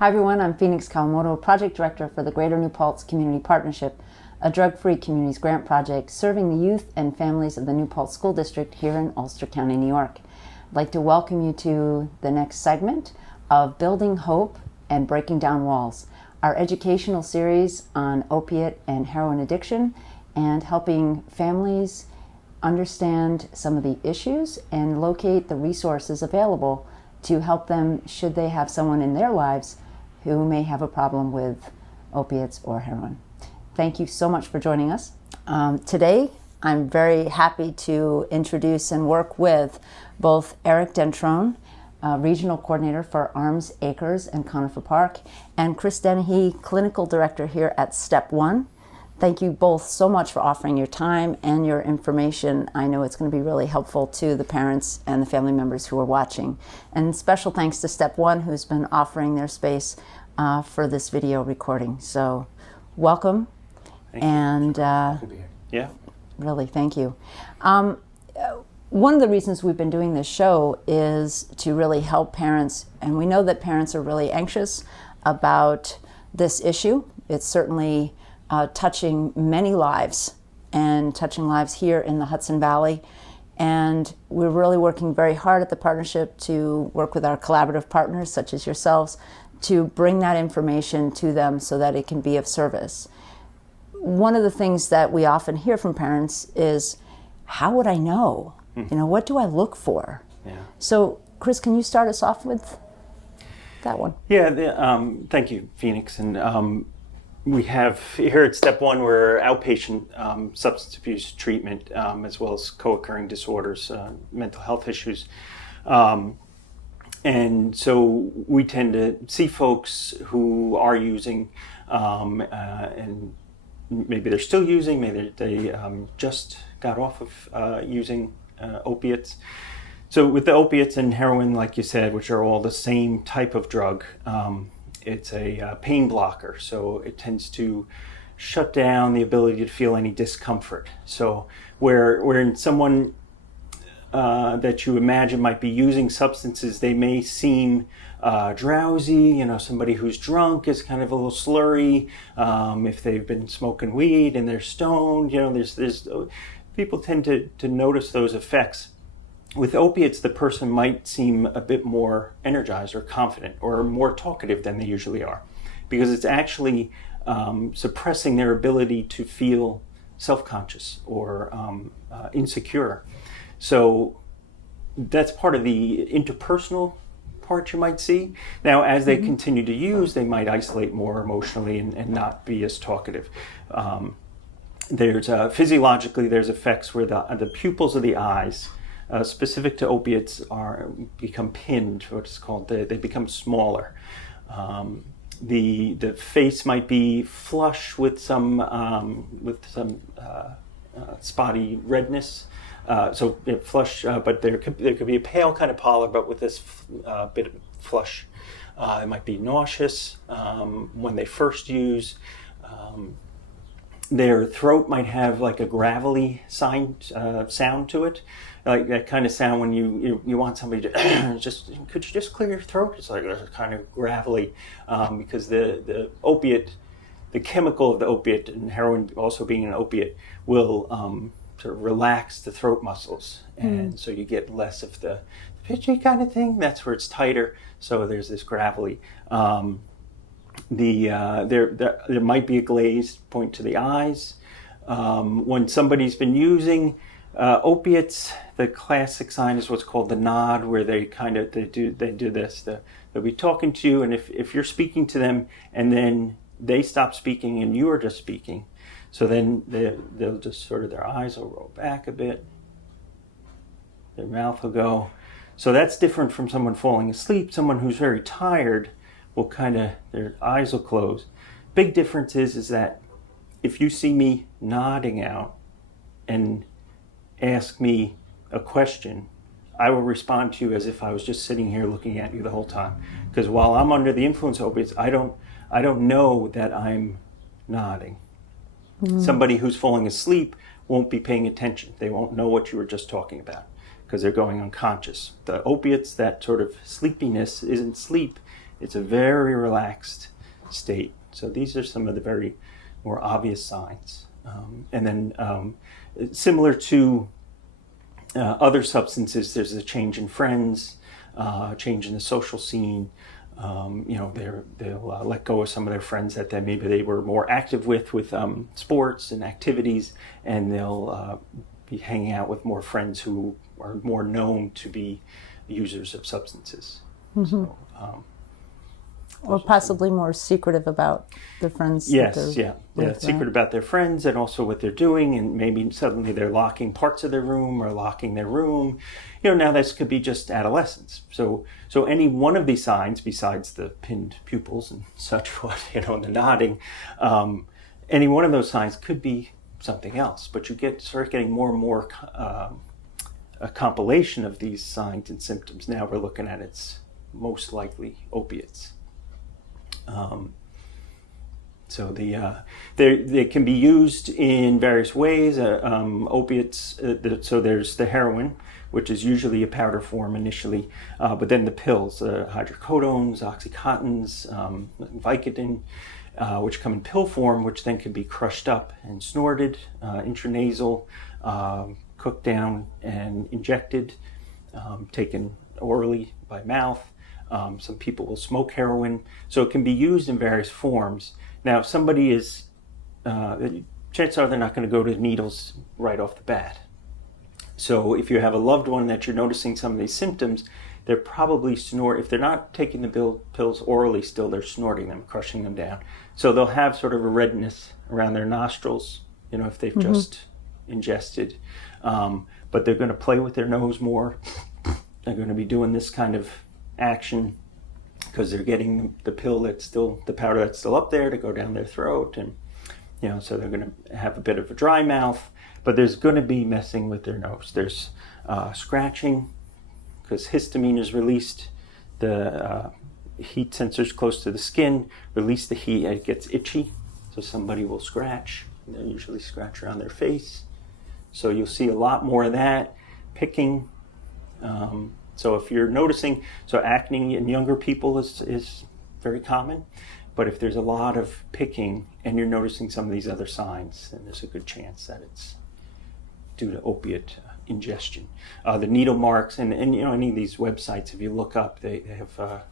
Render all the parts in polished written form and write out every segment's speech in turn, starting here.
Hi everyone, I'm Phoenix Kawamoto, Project Director for the Greater New Paltz Community Partnership, a drug-free communities grant project serving the youth and families of the New Paltz School District here in Ulster County, New York. I'd like to welcome you to the next segment of Building Hope and Breaking Down Walls, our educational series on opiate and heroin addiction and helping families understand some of the issues and locate the resources available to help them should they have someone in their lives who may have a problem with opiates or heroin. Thank you so much for joining us. Today, I'm very happy to introduce and work with both Eric Dentrone, Regional Coordinator for Arms Acres and Conifer Park, and Chris Dennehy, Clinical Director here at Step 1. Thank you both so much for offering your time and your information. I know it's going to be really helpful to the parents and the family members who are watching. And special thanks to Step 1, who's been offering their space for this video recording. So welcome. Thank you. And yeah, really, thank you. One of the reasons we've been doing this show is to really help parents, and we know that parents are really anxious about this issue. It's certainly touching many lives and touching lives here in the Hudson Valley. And we're really working very hard at the partnership to work with our collaborative partners, such as yourselves, to bring that information to them so that it can be of service. One of the things that we often hear from parents is, how would I know? You know, what do I look for? Yeah. So, Chris, can you start us off with that one? Yeah, thank you, Phoenix. And we have here at Step 1, we're outpatient substance abuse treatment, as well as co-occurring disorders, mental health issues. And so we tend to see folks who are using, and maybe they're still using, maybe they just got off of using opiates. So with the opiates and heroin, like you said, which are all the same type of drug, it's a pain blocker. So it tends to shut down the ability to feel any discomfort. So where in someone that you imagine might be using substances, they may seem drowsy. You know, somebody who's drunk is kind of a little slurry. If they've been smoking weed and they're stoned, you know, there's people tend to notice those effects. With opiates, the person might seem a bit more energized or confident or more talkative than they usually are, because it's actually suppressing their ability to feel self-conscious or insecure. So that's part of the interpersonal part you might see. Now, as they continue to use, they might isolate more emotionally and not be as talkative. There's physiologically, there's effects where the pupils of the eyes, specific to opiates, become pinned, what's called. They become smaller. The face might be flush with some spotty redness. So they're flush, but there could be a pale kind of pallor, but with this bit of flush. It might be nauseous when they first use. Their throat might have like a gravelly sound to it, like that kind of sound when you want somebody to could you just clear your throat? It's like kind of gravelly, because the opiate, the chemical of the opiate, and heroin also being an opiate, will sort of relax the throat muscles, and so you get less of the pitchy kind of thing. That's where it's tighter. So there's this gravelly. There might be a glazed point to the eyes. When somebody's been using opiates, the classic sign is what's called the nod, where they do this. They'll be talking to you, and if you're speaking to them, and then they stop speaking and you are just speaking, so then they'll just sort of, their eyes will roll back a bit, their mouth will go. So that's different from someone falling asleep. Someone who's very tired will their eyes will close. Big difference is that if you see me nodding out and ask me a question, I will respond to you as if I was just sitting here looking at you the whole time. Because while I'm under the influence of opiates, I don't know that I'm nodding. Somebody who's falling asleep won't be paying attention. They won't know what you were just talking about because they're going unconscious. The opiates, that sort of sleepiness isn't sleep. It's a very relaxed state. So these are some of the very more obvious signs. And then it's similar to other substances, there's a change in friends, change in the social scene. They'll let go of some of their friends that maybe they were more active with sports and activities, and they'll be hanging out with more friends who are more known to be users of substances. Mm-hmm. So, or possibly more secretive about their friends. Yes, with, secret about their friends and also what they're doing, and maybe suddenly they're locking parts of their room or locking their room. Now this could be just adolescence. So any one of these signs, besides the pinned pupils and such, and the nodding, any one of those signs could be something else. But you start getting more and more a compilation of these signs and symptoms. Now we're looking at it's most likely opiates. So they can be used in various ways. Opiates. So there's the heroin, which is usually a powder form initially, but then the pills, hydrocodones, oxycontins, Vicodin, which come in pill form, which then can be crushed up and snorted, intranasal, cooked down and injected, taken orally by mouth. Some people will smoke heroin, so it can be used in various forms. Now, if somebody is, chances are they're not going to go to needles right off the bat. So if you have a loved one that you're noticing some of these symptoms, they're probably if they're not taking the pills orally still, they're snorting them, crushing them down. So they'll have sort of a redness around their nostrils, if they've just ingested. But they're going to play with their nose more. They're going to be doing this kind of action because they're getting the powder that's still up there to go down their throat, and so they're going to have a bit of a dry mouth. But there's going to be messing with their nose. There's scratching because histamine is released. The heat sensors close to the skin release the heat. It gets itchy, so somebody will scratch. They'll usually scratch around their face. So you'll see a lot more of that. Picking. So if you're noticing, acne in younger people is very common, but if there's a lot of picking and you're noticing some of these other signs, then there's a good chance that it's due to opiate ingestion. The needle marks and any of these websites, if you look up, they have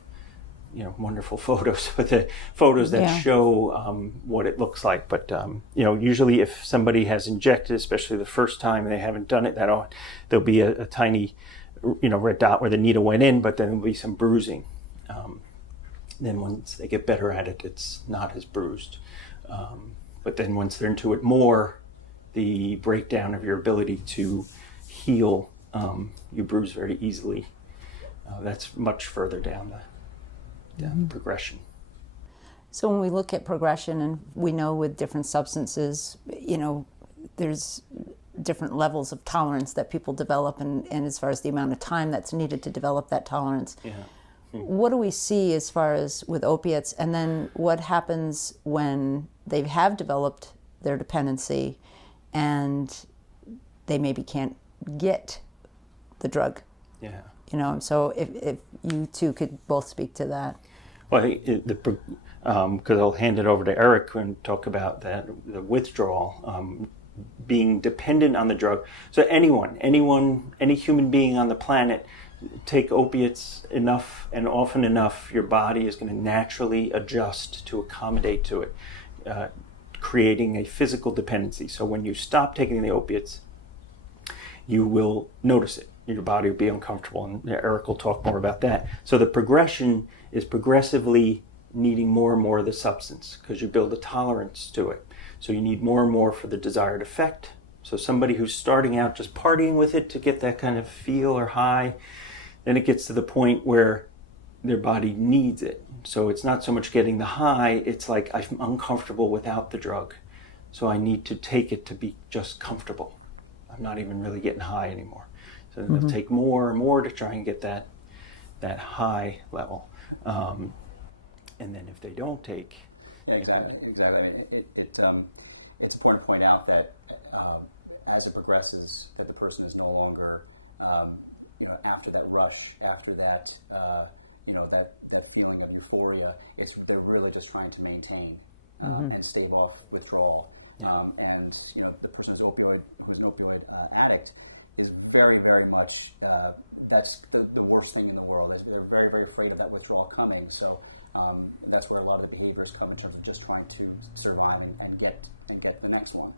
wonderful photos with the photos that show what it looks like. But usually if somebody has injected, especially the first time, they haven't done it that often, there'll be a tiny red dot where the needle went in, but then there'll be some bruising. Then once they get better at it, it's not as bruised. But then once they're into it more, the breakdown of your ability to heal, you bruise very easily. That's much further down the progression. So when we look at progression, and we know with different substances, there's different levels of tolerance that people develop, and as far as the amount of time that's needed to develop that tolerance. Yeah. What do we see as far as with opiates, and then what happens when they have developed their dependency and they maybe can't get the drug? Yeah. So if you two could both speak to that. Well, I think because I'll hand it over to Eric and talk about the withdrawal, being dependent on the drug. So any human being on the planet, take opiates enough and often enough, your body is going to naturally adjust to accommodate to it, creating a physical dependency. So when you stop taking the opiates, you will notice it. Your body will be uncomfortable, and Eric will talk more about that. So the progression is progressively needing more and more of the substance because you build a tolerance to it. So you need more and more for the desired effect. So somebody who's starting out just partying with it to get that kind of feel or high, then it gets to the point where their body needs it. So it's not so much getting the high, it's like I'm uncomfortable without the drug. So I need to take it to be just comfortable. I'm not even really getting high anymore. So I'm going to take more and more to try and get that high level. And then if they don't take... Yeah, exactly. I mean, it's important to point out that as it progresses, that the person is no longer, after that rush, after that, that feeling of euphoria. They're really just trying to maintain and stave off withdrawal. And the person who's an opioid addict is very, very much, that's the worst thing in the world. They're very, very afraid of that withdrawal coming. So that's where a lot of the behaviors come in terms of just trying to survive and get the next one.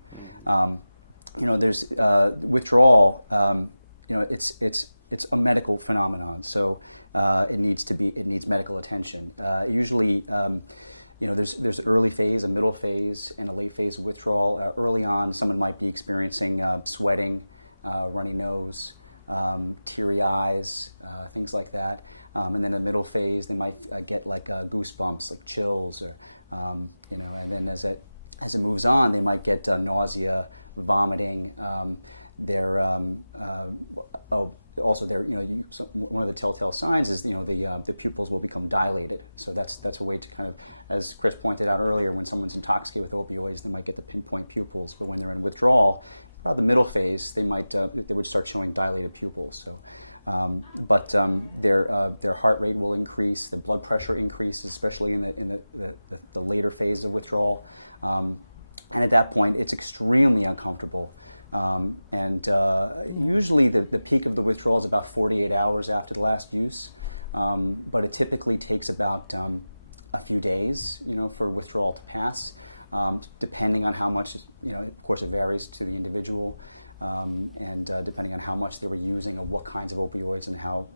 There's withdrawal. It's a medical phenomenon. So it needs medical attention. Usually. There's early phase, a middle phase, and a late phase of withdrawal. Early on, someone might be experiencing sweating, runny nose, teary eyes, things like that. And then in the middle phase, they might get like goosebumps, like chills, or and then as it moves on, they might get nausea, vomiting. Also, one of the telltale signs is the pupils will become dilated. So that's a way to kind of, as Chris pointed out earlier, when someone's intoxicated with opioids, they might get the pinpoint pupils. But when they're in withdrawal, about the middle phase, they would start showing dilated pupils. So, their heart rate will increase, the blood pressure increases, especially in the later phase of withdrawal, and at that point, it's extremely uncomfortable. Usually the peak of the withdrawal is about 48 hours after the last use, but it typically takes about a few days, for withdrawal to pass, depending on how much, of course it varies to the individual, and depending on how much they were using or what kinds of opioids and how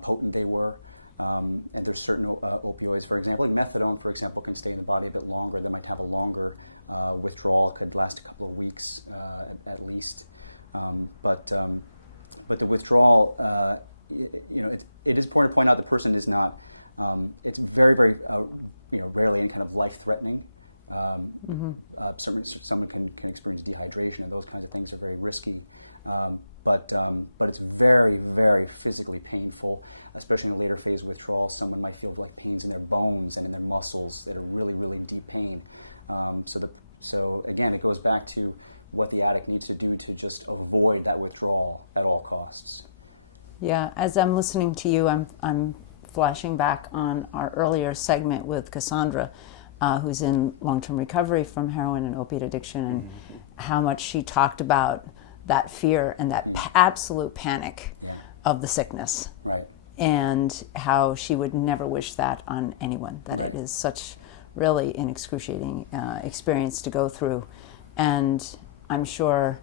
potent they were. And there's certain opioids, for example, like methadone, for example, can stay in the body a bit longer. They might have a longer withdrawal. It could last a couple of weeks at least. But the withdrawal, it is important to point out the person is not. It's very, very rarely any kind of life-threatening. Someone can experience dehydration, and those kinds of things are very risky. But it's very, very physically painful, especially in a later phase withdrawal. Someone might feel like pains in their bones and in their muscles that are really, really deep pain. So again, it goes back to what the addict needs to do to just avoid that withdrawal at all costs. Yeah, as I'm listening to you, I'm flashing back on our earlier segment with Cassandra, who's in long-term recovery from heroin and opiate addiction, and how much she talked about that fear and that absolute panic of the sickness. Right. And how she would never wish that on anyone, that Right. it is such really an excruciating experience to go through. And I'm sure,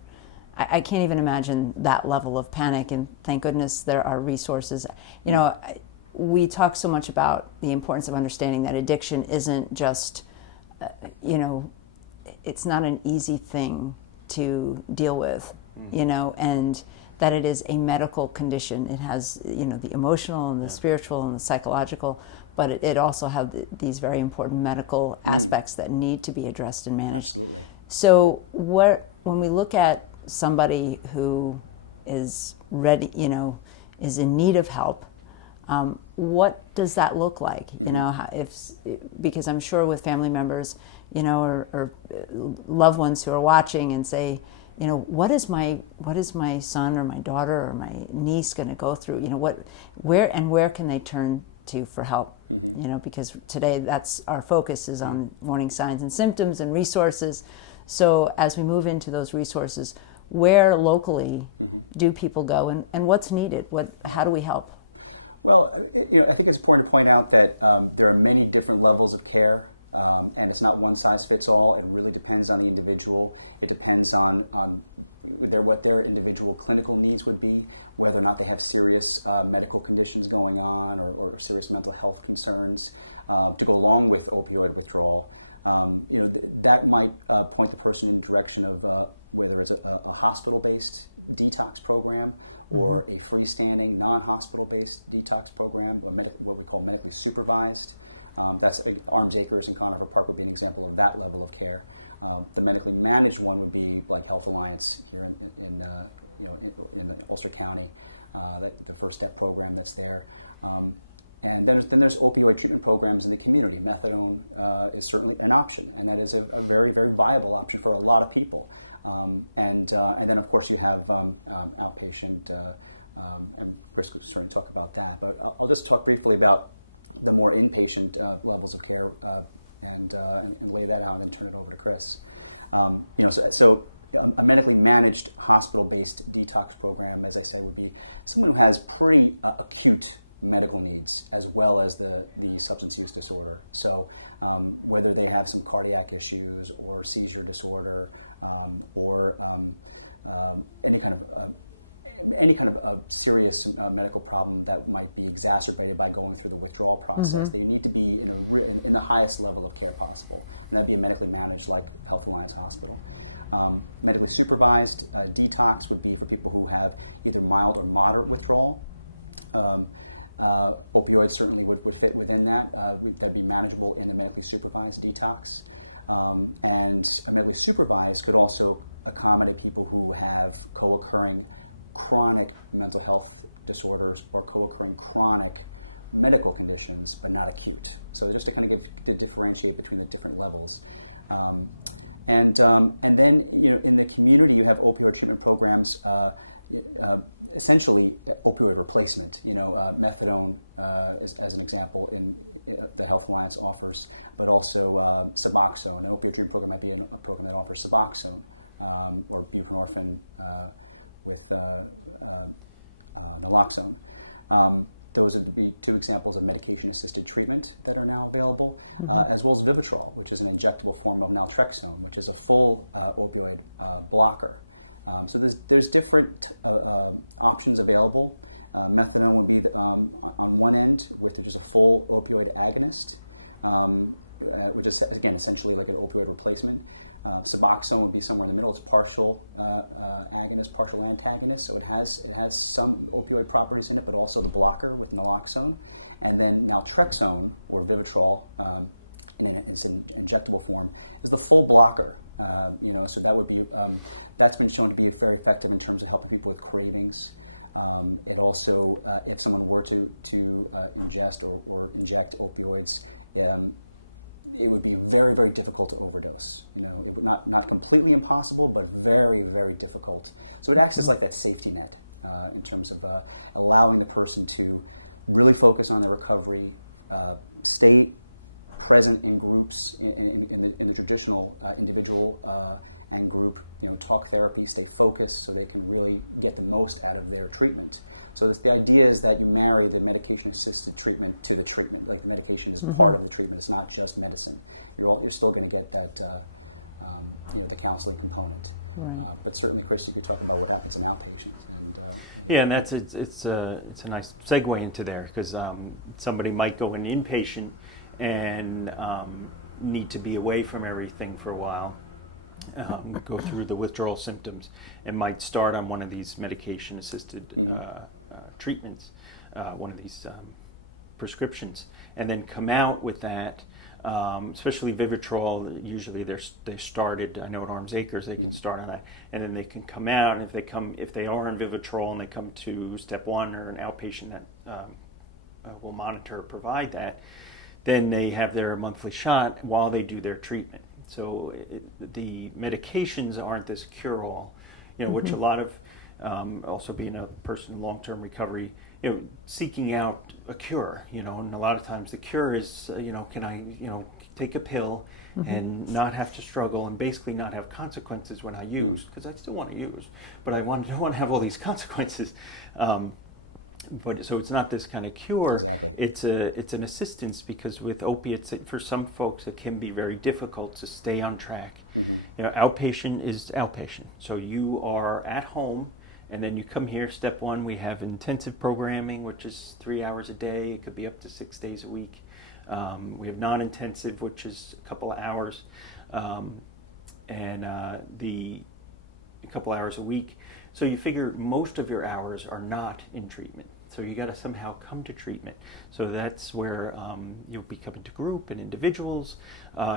I can't even imagine that level of panic, and thank goodness there are resources. We talk so much about the importance of understanding that addiction isn't just, it's not an easy thing to deal with, and that it is a medical condition. It has, the emotional and the spiritual and the psychological, but it also has these very important medical aspects that need to be addressed and managed. Absolutely. So when we look at somebody who is ready, is in need of help, what does that look like? Because I'm sure with family members, or loved ones who are watching and say, what is my son or my daughter or my niece going to go through? Where can they turn to for help? Because today that's our focus is on warning signs and symptoms and resources. So as we move into those resources, where locally do people go, and what's needed? How do we help? Well, I think it's important to point out that there are many different levels of care, and it's not one size fits all. It really depends on the individual. It depends on what their individual clinical needs would be, whether or not they have serious medical conditions going on or serious mental health concerns to go along with opioid withdrawal. That might point the person in the direction of whether it's a hospital-based detox program or a freestanding non-hospital-based detox program, or what we call medically supervised. That's Arms Acres and Conifer Park would be an example of that level of care. The medically managed one would be like Health Alliance here in Ulster County, the First Step program that's there. And then there's opioid treatment programs in the community. Methadone is certainly an option, and that is a very, very viable option for a lot of people. And then, of course, you have outpatient and Chris could certainly talk about that. But I'll just talk briefly about the more inpatient levels of care and lay that out and then turn it over to Chris. So a medically managed hospital-based detox program, as I said, would be someone who has pretty acute medical needs as well as the substance use disorder. So whether they have some cardiac issues or seizure disorder or any kind of a serious medical problem that might be exacerbated by going through the withdrawal process, they need to be in the highest level of care possible, and that'd be a medically managed, like Health Alliance Hospital. Medically supervised detox would be for people who have either mild or moderate withdrawal. Opioids certainly would fit within that. That'd be manageable in the medically supervised detox. And a medically supervised could also accommodate people who have co-occurring chronic mental health disorders or co-occurring chronic medical conditions, but not acute. So just to kind of to differentiate between the different levels. And then in the community you have opioid treatment programs, essentially opioid replacement. Methadone as an example in the Health Alliance offers, but also Suboxone. An opioid treatment program might be a program that offers Suboxone or buprenorphine with naloxone. Those would be two examples of medication-assisted treatment that are now available, as well as Vivitrol, which is an injectable form of naltrexone, which is a full opioid blocker. So there's different options available. Methadone would be on one end, which is a full opioid agonist, which is again essentially like an opioid replacement. Suboxone would be somewhere in the middle. It's partial agonist, partial antagonist. So it has some opioid properties in it, but also the blocker with naloxone. And then naltrexone or Vivitrol, in its injectable form, is the full blocker. So that would be that's been shown to be very effective in terms of helping people with cravings. It also, if someone were to ingest or inject opioids, it would be very, very difficult to overdose. It would not completely impossible, but very, very difficult. So it acts as like that safety net in terms of allowing the person to really focus on their recovery, stay present in groups in the traditional individual and group talk therapy, stay focused so they can really get the most out of their treatment. So the idea is that you marry the medication-assisted treatment to the treatment. Like the medication is part of the treatment. It's not just medicine. You're still going to get that the counseling component. Right. But certainly, Chris, you could talk about what happens in outpatients. And and it's a nice segue into there because somebody might go in inpatient and need to be away from everything for a while. Go through the withdrawal symptoms and might start on one of these medication-assisted treatments, one of these prescriptions, and then come out with that. Especially Vivitrol, usually they're started. I know at Arms Acres they can start on that, and then they can come out. And if they are on Vivitrol and they come to step one or an outpatient that will monitor or provide that, then they have their monthly shot while they do their treatment. So the medications aren't this cure-all, which a lot of, also being a person in long-term recovery, seeking out a cure, and a lot of times the cure is, can I, take a pill and not have to struggle and basically not have consequences when I use, because I still want to use, but I don't want to have all these consequences. But so it's not this kind of cure. Exactly. It's an assistance because with opiates, for some folks, it can be very difficult to stay on track. Outpatient is outpatient. So you are at home, and then you come here. Step one, we have intensive programming, which is 3 hours a day. It could be up to 6 days a week. We have non-intensive, which is a couple of hours, and a couple hours a week. So you figure most of your hours are not in treatment. So you got to somehow come to treatment. So that's where you'll be coming to group and individuals.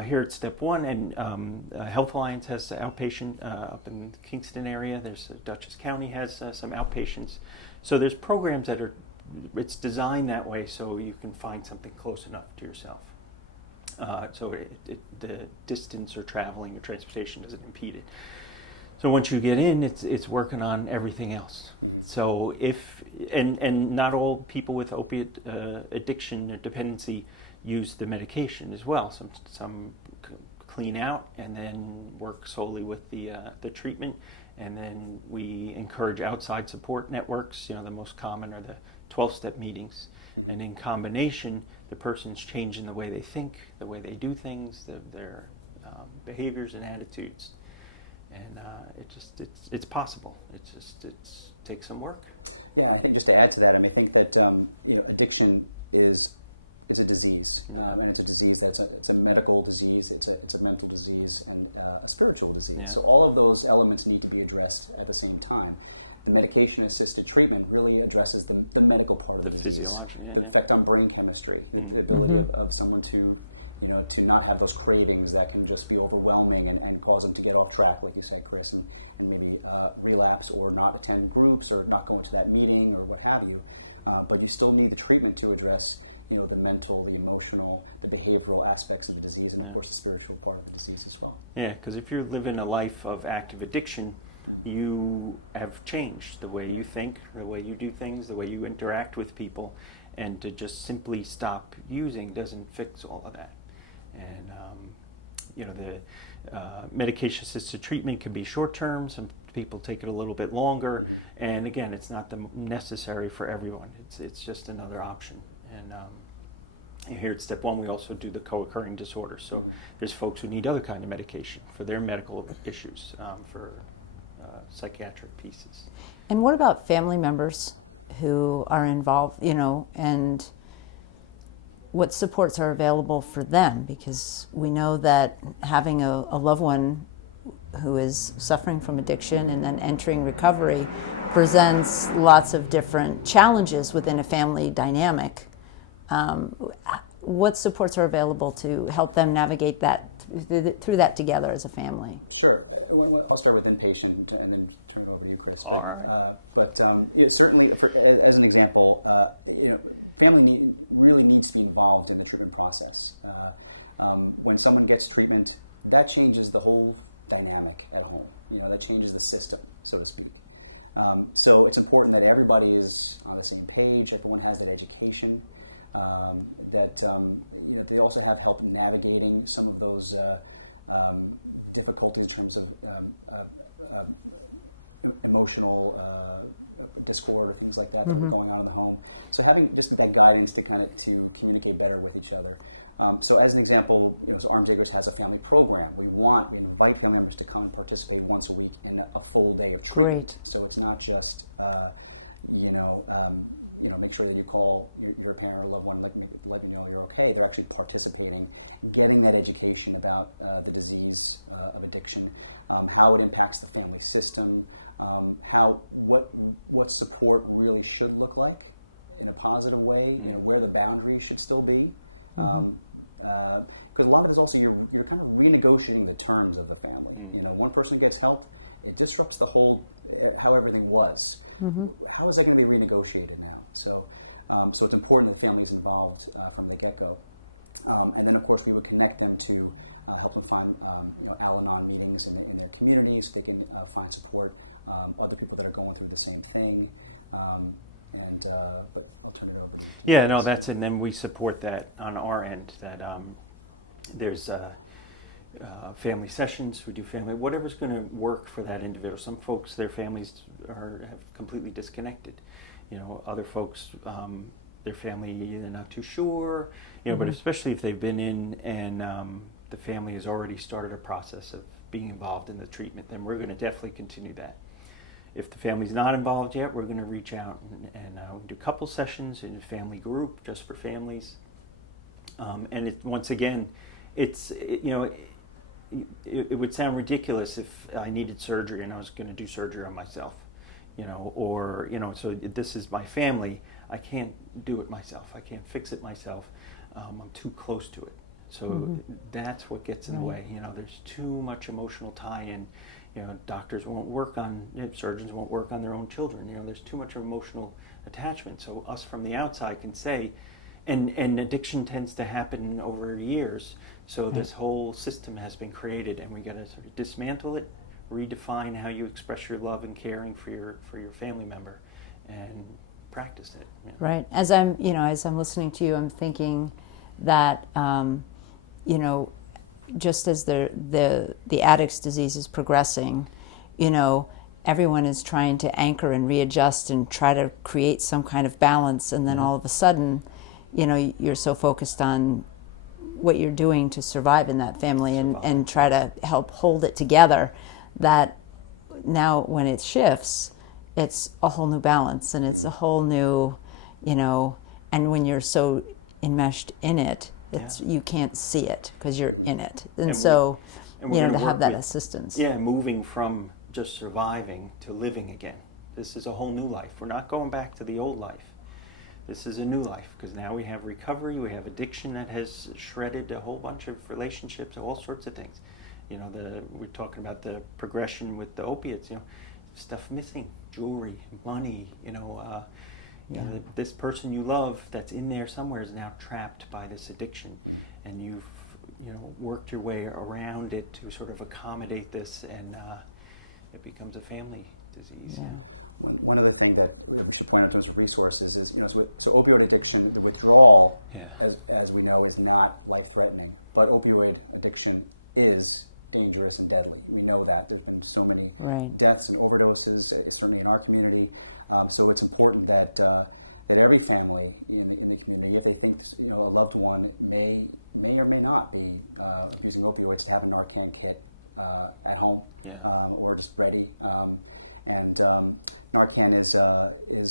Here at Step 1, and Health Alliance has outpatient up in the Kingston area. There's Dutchess County has some outpatients. So there's programs that it's designed that way so you can find something close enough to yourself. So the distance or traveling or transportation doesn't impede it. So once you get in, it's working on everything else. So and not all people with opiate addiction or dependency use the medication as well. Some clean out and then work solely with the treatment, and then we encourage outside support networks. The most common are the 12-step meetings, and in combination, the person's changing the way they think, the way they do things, their behaviors and attitudes. And it's possible. It takes some work. Yeah, I think just to add to that, I think that addiction is a disease, and it's a disease it's a medical disease, it's a mental disease, and a spiritual disease. Yeah. So all of those elements need to be addressed at the same time. The medication-assisted treatment really addresses the medical part of the disease, the effect on brain chemistry, the ability of someone to not have those cravings that can just be overwhelming and cause them to get off track, like you said, Chris, and maybe relapse or not attend groups or not go into that meeting or what have you. But you still need the treatment to address, the mental, the emotional, the behavioral aspects of the disease, and of course the spiritual part of the disease as well. Yeah, because if you're living a life of active addiction, you have changed the way you think, the way you do things, the way you interact with people, and to just simply stop using doesn't fix all of that. And the medication-assisted treatment can be short-term. Some people take it a little bit longer, and again, it's not necessary for everyone. It's just another option. And here at Step 1, we also do the co-occurring disorders. So there's folks who need other kind of medication for their medical issues, for psychiatric pieces. And what about family members who are involved, and what supports are available for them? Because we know that having a loved one who is suffering from addiction and then entering recovery presents lots of different challenges within a family dynamic. What supports are available to help them navigate that through that together as a family? Sure. I'll start with inpatient and then turn it over to you, Chris. But certainly, as an example, family really needs to be involved in the treatment process. When someone gets treatment, that changes the whole dynamic at home. That changes the system, so to speak. So it's important that everybody is on the same page. Everyone has that education. That they also have help navigating some of those difficulties in terms of emotional discord or things like that that are going on in the home. So having just that guidance to communicate better with each other. So as an example, so Arms Acres has a family program. We invite family members to come and participate once a week in a full day of treatment. Great. So it's not just make sure that you call your parent or loved one, let me know you're okay. They're actually participating, getting that education about the disease of addiction, how it impacts the family system, what support really should look like in a positive way, where the boundaries should still be. Because a lot of it is also you're kind of renegotiating the terms of the family. One person gets help, it disrupts the whole how everything was. How is that going to be renegotiated now? So it's important that the family is involved from the get-go. And then, of course, we would connect them to help them find Al-Anon meetings in their communities so they can find support, other people that are going through the same thing. But I'll turn it over to you. Yeah, no, that's it. And then we support that on our end. That there's family sessions. We do family, whatever's going to work for that individual. Some folks, their families have completely disconnected. Other folks, their family, they're not too sure. But especially if they've been in and the family has already started a process of being involved in the treatment, then we're going to definitely continue that. If the family's not involved yet, we're going to reach out and do couple sessions in a family group just for families. Once again, it would sound ridiculous if I needed surgery and I was going to do surgery on myself, so this is my family. I can't do it myself. I can't fix it myself. I'm too close to it. So that's what gets in the way. There's too much emotional tie-in. Doctors won't work on, surgeons won't work on their own children. There's too much emotional attachment. So us from the outside can say, and addiction tends to happen over years. So this whole system has been created, and we got to sort of dismantle it, redefine how you express your love and caring for your family member, and practice it. You know. Right. As I'm listening to you, I'm thinking that just as the addict's disease is progressing, everyone is trying to anchor and readjust and try to create some kind of balance, and then all of a sudden, you're so focused on what you're doing to survive in that family and try to help hold it together, that now when it shifts, it's a whole new balance, and it's a whole new, and when you're so enmeshed in it, you can't see it because you're in it, and so to have that assistance. Yeah, moving from just surviving to living again. This is a whole new life. We're not going back to the old life. This is a new life, because now we have recovery, we have addiction that has shredded a whole bunch of relationships, all sorts of things. We're talking about the progression with the opiates. Stuff missing, jewelry, money. This person you love that's in there somewhere is now trapped by this addiction, and you've worked your way around it to sort of accommodate this, and it becomes a family disease. Yeah. One other thing that we should point out in terms of resources is, so opioid addiction, the withdrawal, as we know, is not life-threatening, but opioid addiction is dangerous and deadly. We know that. There's been so many deaths and overdoses, certainly in our community. So it's important that every family in the community, if they think a loved one may or may not be abusing opioids, to have a Narcan kit at home or just ready. And Narcan is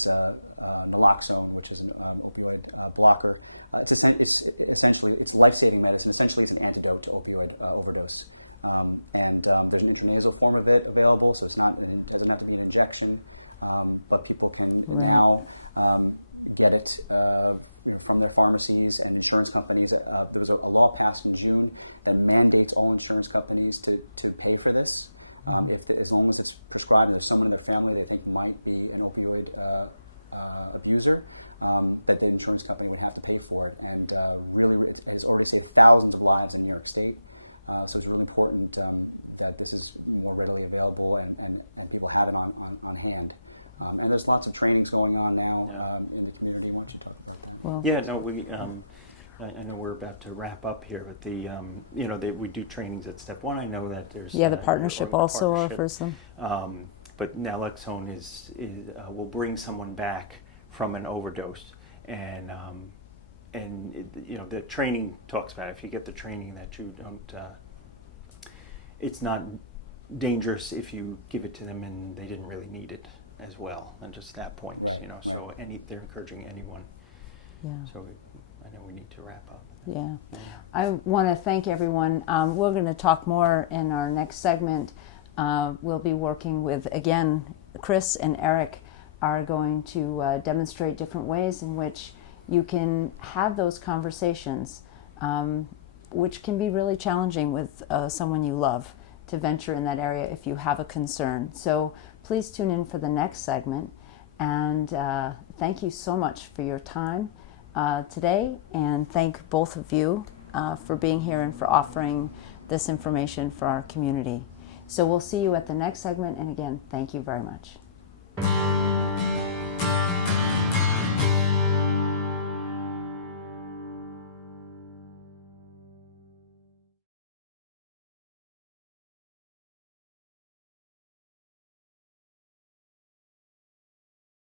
naloxone, which is an opioid blocker. It's essentially life-saving medicine. Essentially, it's an antidote to opioid overdose. And there's an intranasal form of it available, so it doesn't have to be an injection. But people can now get it from their pharmacies and insurance companies. There was a law passed in June that mandates all insurance companies to pay for this. As long as it's prescribed and there's someone in their family they think might be an opioid abuser, that the insurance company would have to pay for it. And really, it has already saved thousands of lives in New York State. So it's really important that this is more readily available and people have it on hand. And there's lots of trainings going on now in the community. Why don't you talk about that? Well, I know we're about to wrap up here, but we do trainings at Step 1. I know that there's the partnership also offers them. But naloxone will bring someone back from an overdose, and the training talks about if you get the training that you don't. It's not dangerous if you give it to them and they didn't really need it as well, and just that point. Right. So they're encouraging anyone. Yeah. So I know we need to wrap up. Yeah. I want to thank everyone. We're going to talk more in our next segment. We'll be working with, again, Chris and Eric are going to demonstrate different ways in which you can have those conversations, which can be really challenging with someone you love, to venture in that area if you have a concern. So please tune in for the next segment. And thank you so much for your time today, and thank both of you for being here and for offering this information for our community. So we'll see you at the next segment, and again, thank you very much.